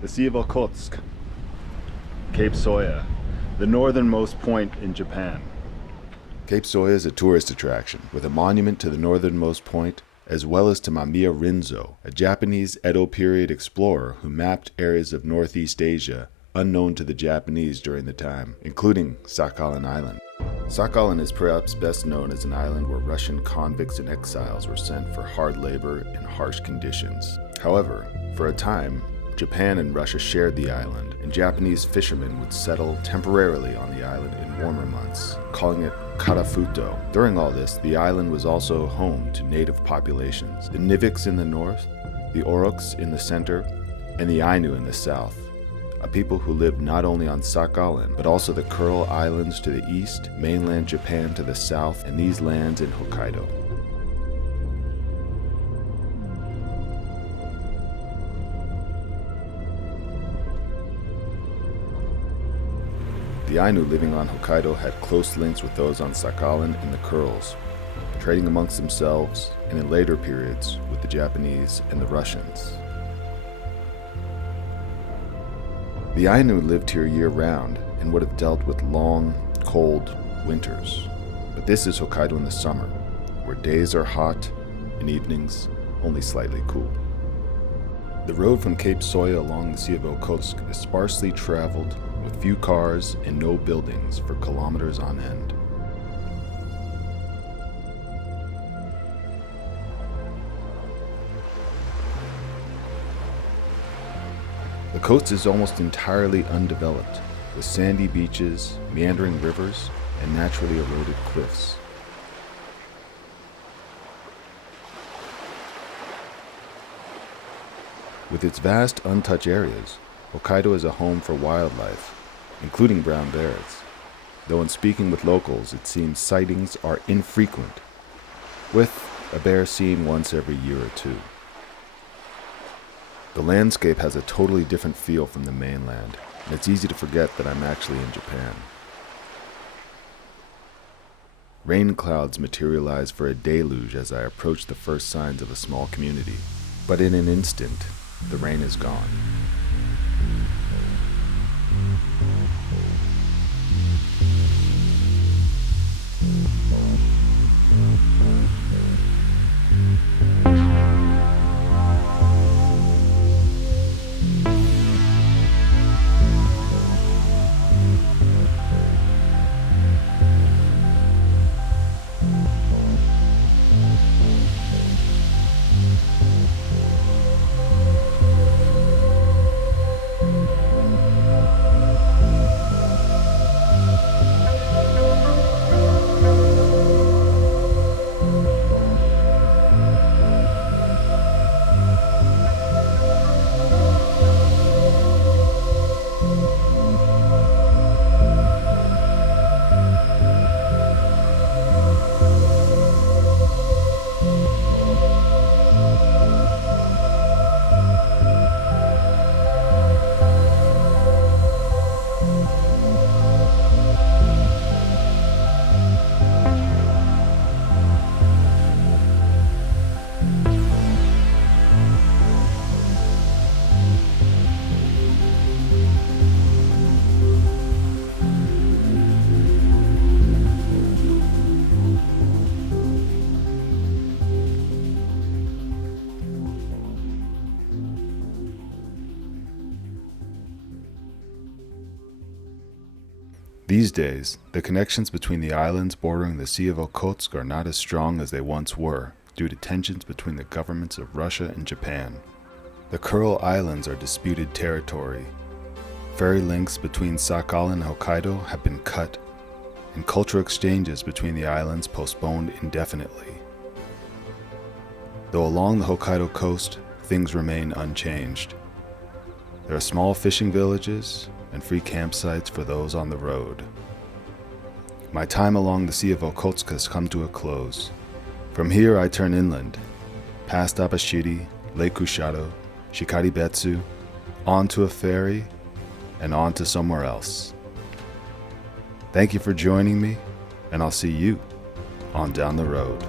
The Sea of Okhotsk, Cape Soya, the northernmost point in Japan. Cape Soya is a tourist attraction with a monument to the northernmost point, as well as to Mamiya Rinzo, a Japanese Edo period explorer who mapped areas of Northeast Asia unknown to the Japanese during the time, including Sakhalin Island. Sakhalin is perhaps best known as an island where Russian convicts and exiles were sent for hard labor and harsh conditions. However, for a time, Japan and Russia shared the island, and Japanese fishermen would settle temporarily on the island in warmer months, calling it Karafuto. During all this, the island was also home to native populations, the Niviks in the north, the Oroks in the center, and the Ainu in the south, a people who lived not only on Sakhalin, but also the Kuril Islands to the east, mainland Japan to the south, and these lands in Hokkaido. The Ainu living on Hokkaido had close links with those on Sakhalin and the Kurils, trading amongst themselves and in later periods with the Japanese and the Russians. The Ainu lived here year-round and would have dealt with long, cold winters. But this is Hokkaido in the summer, where days are hot and evenings only slightly cool. The road from Cape Soya along the Sea of Okhotsk is sparsely traveled with few cars and no buildings for kilometers on end. The coast is almost entirely undeveloped, with sandy beaches, meandering rivers, and naturally eroded cliffs. With its vast untouched areas, Hokkaido is a home for wildlife, including brown bears, though in speaking with locals it seems sightings are infrequent, with a bear seen once every year or two. The landscape has a totally different feel from the mainland, and it's easy to forget that I'm actually in Japan. Rain clouds materialize for a deluge as I approach the first signs of a small community, but in an instant, the rain is gone. These days, the connections between the islands bordering the Sea of Okhotsk are not as strong as they once were, due to tensions between the governments of Russia and Japan. The Kuril Islands are disputed territory. Ferry links between Sakhalin and Hokkaido have been cut, and cultural exchanges between the islands postponed indefinitely. Though along the Hokkaido coast, things remain unchanged. There are small fishing villages and free campsites for those on the road. My time along the Sea of Okhotsk has come to a close. From here I turn inland, past Abashiri, Lake Kushato, Shikaribetsu, onto a ferry, and on to somewhere else. Thank you for joining me, and I'll see you on down the road.